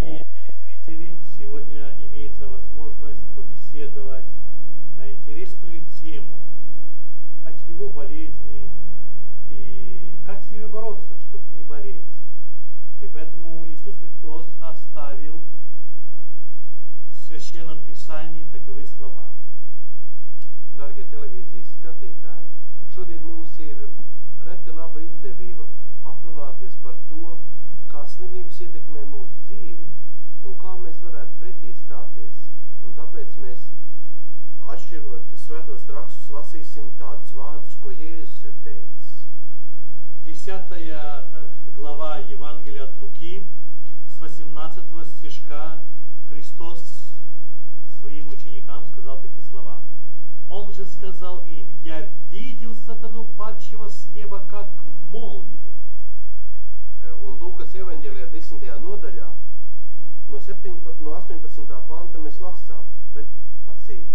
Дорогие телезрители, сегодня имеется возможность побеседовать на интересную тему, от чего болезни и как с ними бороться, чтобы не болеть. И поэтому Иисус Христос оставил в Священном Писании таковые слова. Darbie televīzijas skatītāji, šodien mums ir reti laba izdevība aprunāties par to, kā slimības ietekmē mūsu dzīvi un kā mēs varētu pretī stāties. Un tāpēc mēs, atšķirot svētos rakstus, lasīsim tādus vārdus, ko Jēzus ir teicis. 10 глава Евангелия от Луки, с 18 стишка Христос своим ученикам сказал такие слова. Он же сказал им: «Я видел сатану, падшего с неба, как молнию». Un Lūkas evaņģēlijā 10. nodaļā, no 18. panta mēs lasām, bet viņš sacīja: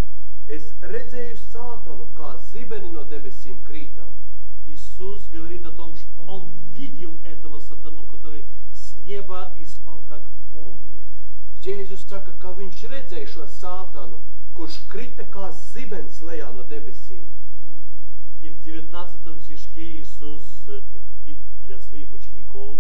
es redzēju Sātanu, kā zibeni no debesīm krītam. Иисус говорит о том, что Он видел этого сатану, который с неба и спал, как молния. Jēzus saka, ka viņš redzēja šo Sātanu, kurš krita kā zibens lejā no debesīm. И в 19 стишке Иисус говорит для своих учеников,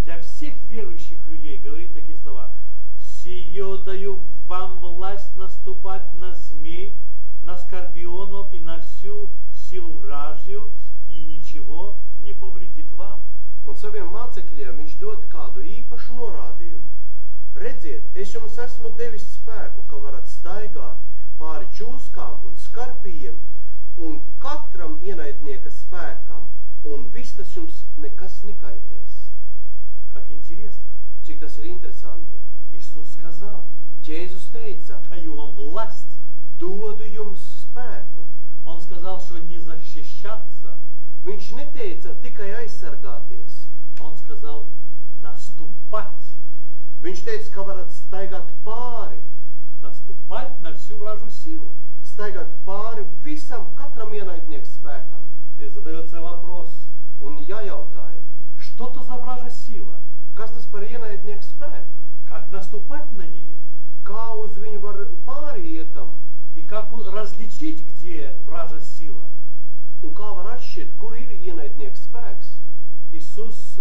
для всех верующих людей, говорит такие слова: «Сие даю вам власть наступать на змей, на скорпионов и на всю силу вражью, и ничего не повредит вам». Un saviem mācekļiem viņš dod kādu īpašu norādījumu. Redziet, es jums esmu devis spēku, ka varat staigāt pāri čūskām un skarpijiem un katram ienaidnieka spēkam, un viss tas jums nekas nekaitēs. Как интересно. Cik tas ir interesanti. Иисус сказал: Jēzus teica: «Даю вам власть». dodu jums spēku. Он сказал, что не защищаться. Viņš neteica tikai aizsargāties. Он сказал наступать. Viņš teica, ka varat staigāt pāri. Наступать на всю вражью силу. Staigāt pāri visam, katram ienaidnieku spēkam. И задается вопрос, Un jājautā ir, что это за вражья сила? kas tas par ienaidnieku spēku? Как наступать на нее? Kā uz viņu var pāri ietam? И как различить, где вражья сила? Un kā var atšķirt, kur ir ienaidnieku spēks? Иисус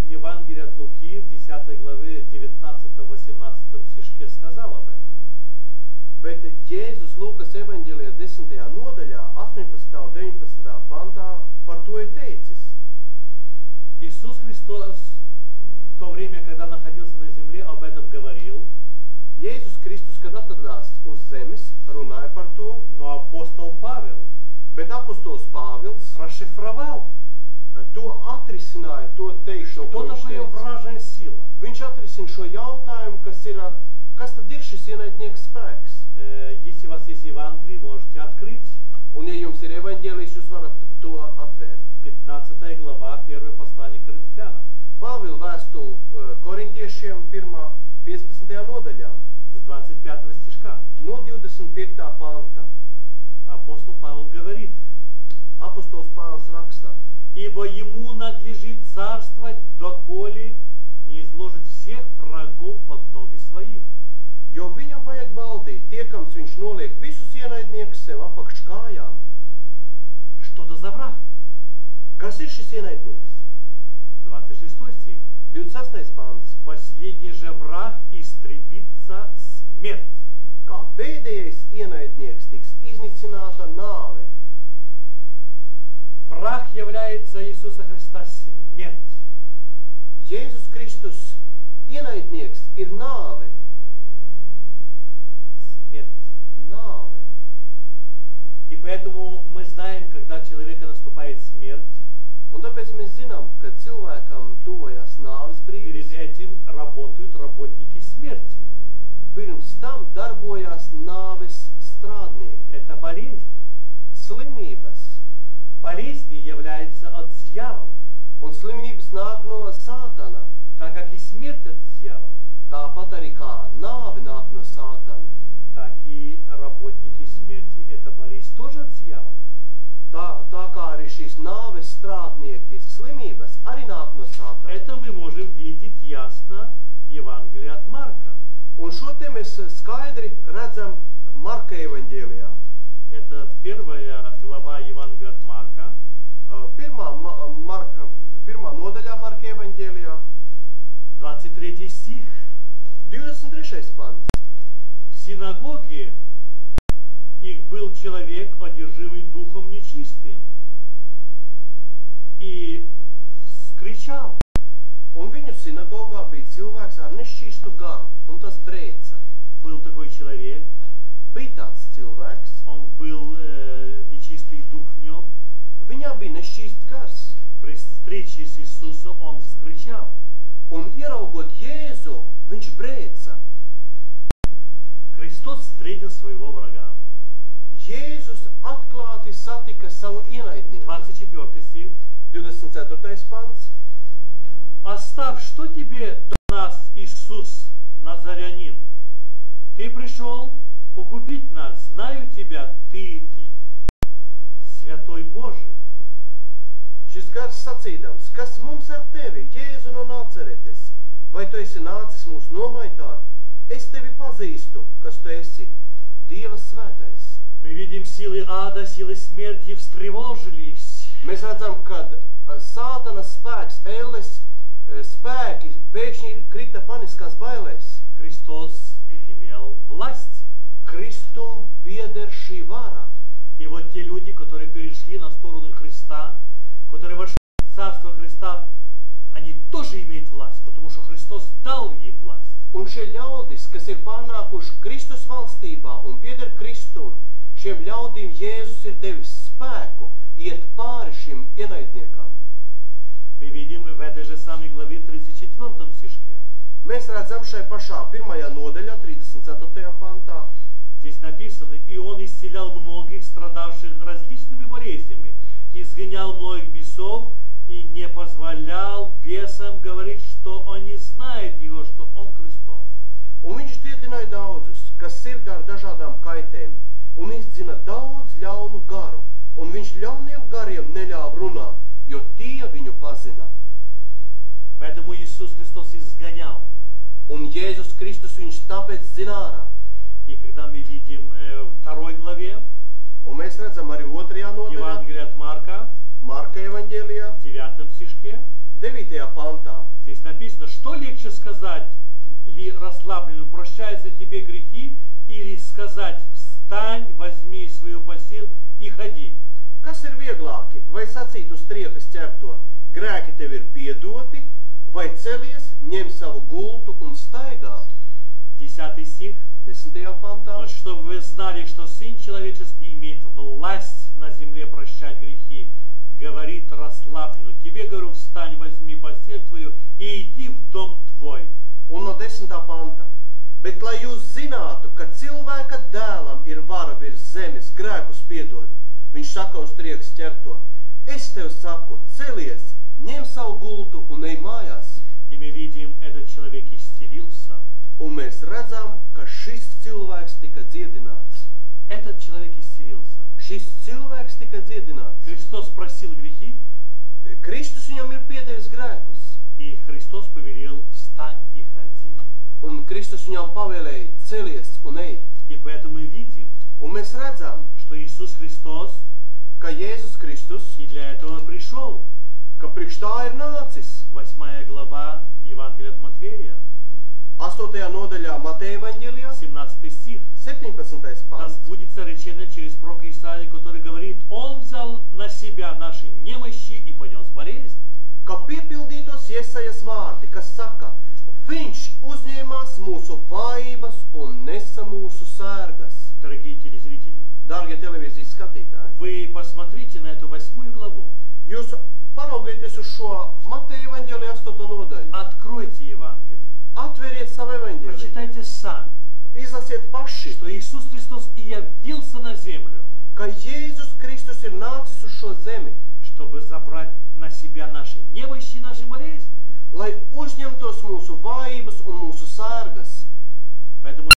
Евангелие от Луки в 10 главе 19-18 стишке сказал об этом. Bet Jēzus Lūkas evaņģēlijā 10. nodaļā, 18. un 19. pantā par to ir teicis. Иисус Христос в то время, когда находился на земле, об этом говорил. Jēzus Kristus, kad atradās uz zemes, runāja par to, Но апостол Павел bet apostols Pāvils расшифровал, to atrisināja, to teikšanu, что ko viņš такое teica. вражья сила. Viņš atrisina šo jautājumu, kas tad ir šis ienaidnieks spēks. Если у вас есть Евангелие, можете открыть. Un, ja jums ir evaņģēlijs, jūs varat to atvērt. 15 глава, первое послание к Коринфянам. Pāvila vēstule korintiešiem 15. nodaļā, С 25 стишка. no 25. panta. Апостол Павел говорит: Apostols Pāvils raksta: «Ибо ему надлежит царствовать, доколе не изложит всех врагов под ноги свои». Jo viņam vajag valdīt, tiekams viņš noliek visus ienaidniekus sev apakš kājām. Что это за враг? Kas ir šis ienaidnieks? 26 стих. 26. pants. «Последний же враг истребится смерть». Kā pēdējais ienaidnieks tiks iznīcināta nāve. Враг является Иисуса Христа смерть. Jēzus Kristus ienaidnieks ir nāve. Смерть. Nāve. И поэтому мы знаем, когда человека наступает смерть, Un tāpēc mēs zinām, ka cilvēkam tuvojās nāves перед brīdis. этим работают работники смерти. Pirms tam darbojās nāves strādnieki. Это болезнь. Slimības. Болезни являются от дьявола, Un slimības nāk no Sātana. так как и смерть от дьявола, Tāpat arī kā nāve nāk no Sātana. так и работники смерти. Эта болезнь тоже от дьявола. Tā kā arī šīs nāves strādnieki slimības arī nāk no Sātana. Это мы можем видеть ясно, Евангелия от Марка. Un šo te mēs skaidri redzam Marka evaņģēlijā. Это первая глава Евангелия от Марка. Pirmā nodaļā Marka evaņģēlijā. 23 стих. 23. pants. В синагоге их был человек, одержимый духом нечистым, и вскричал. Un viņu sinagogā bija cilvēks ar nešķīstu garu, un tas brēca. Был такой человек, Bija tāds cilvēks, он был нечистый дух в нем. viņā bija nešķīsts gars. При встрече с Иисусом он вскричал. Un ieraugot Jēzu, viņš brēca. Христос встретил своего врага. Jēzus atklāti satika savu ienaidnieku. 24 стих. 24. pants. Оставь, что тебе до нас, Иисус Назарянин? Ты пришел погубить нас, знаю тебя, ты Святой Божий. Šis gars sacīdams, kas mums ar tevi, Jēzu no Nāceretes? Vai tu esi nācis mūs nomaitāt? Es tevi pazīstu, kas tu esi, Dieva svētais. Мы видим, силы ада, силы смерти встревожились. Mēs redzam, kad sātana spēks, elles spēki pēkšņi krita paniskās bailēs. Христос имел власть. Kristum pieder šī vara. И вот те люди, которые перешли на сторону Христа, которые вошли в Царство Христа, они тоже имеют власть, потому что Христос дал им власть. Un šie ļaudis, kas ir pārnākuši Kristus valstībā un pieder Kristum, šiem ļaudīm Jēzus ir devis spēku iet pāri šim ienaidniekam. Мы видим в этой же самой главе 34 стишке. Mēs redzam šai pašā pirmajā nodaļā, 34. pantā. Здесь написано, и он исцелял многих, страдавших различными болезнями, изгонял многих бесов и не позволял бесам говорить, что они знают его, что он Христос. Un viņš dziedināja daudzus, kas sirgā ar dažādām kaitēm, un izdzina daudz ļaunu garu, un viņš ļauniem gariem neļāva runāt, jo tie viņu pazina. Поэтому Иисус Христос изгонял. Un Jēzus Kristus viņš tāpēc zina ārā. И когда мы видим в 2 главе Un mēs redzam arī 2. nodaļā, Евангелия от Марка, Marka evaņģēlijā, в 9 стишке, 9. pantā. здесь написано, что легче сказать ли расслабленному, прощаются тебе грехи, или сказать, встань, возьми свою постель и ходи. Kas ir vieglāki, vai sacīt uz triekas ķerto, grēki tev ir piedoti, vai celies, ņem savu gultu un staigā? 10 стих. 10. pantā. Но чтобы вы знали, что Сын Человеческий имеет власть на земле прощать грехи, говорит расслаблену, тебе говорю, встань, возьми постель твою и иди в дом твой. Un no 10. panta. Bet lai jūs zinātu, ka cilvēka dēlam ir vara virs zemes grēkus piedot, viņš saka uz triekas ķerto, es tev saku, celies, ņem savu gultu un ej mājās. И мы видим, этот человек исцелился. Un mēs redzam, ka šis cilvēks tika dziedināts. Этот человек исцелился. Šis cilvēks tika dziedināts. Христос просил грехи, Kristus viņam ir piedevis grēkus. и Христос повелел, встань и ходи. Un Kristus viņam pavēlēja, celies un ej. И поэтому мы видим, Un mēs redzam, что Иисус Христос ka Jēzus Kristus, и для этого пришел. ka priekš tā ir nācis. 8 глава Евангелия от Матфея, 8. nodaļā Mateja evaņģēlijā, 17 стих. 17. Да pants. сбудется речение через пророка Исаию, который говорит, Он взял на себя наши немощи и понес болезнь. Ka piepildītos Jesajas vārdi, kas saka, viņš uzņēmās mūsu vājības un nesa mūsu sērgas. Дорогие телезрители, Dārgie televīzijas skatītāji, вы посмотрите на эту 8 главу. jūs paraugieties uz šo Mateja evaņģēlija 8. nodaļu. Откройте Евангелие. Atveriet savu evaņģēliju. Прочитайте сами, Izlasiet paši, что Иисус Христос и явился на землю, ka Jēzus Kristus ir nācis uz šo zemi, чтобы забрать на себя наши немощи, наши болезни. lai uzņemtos mūsu vājības un mūsu sērgas. Поэтому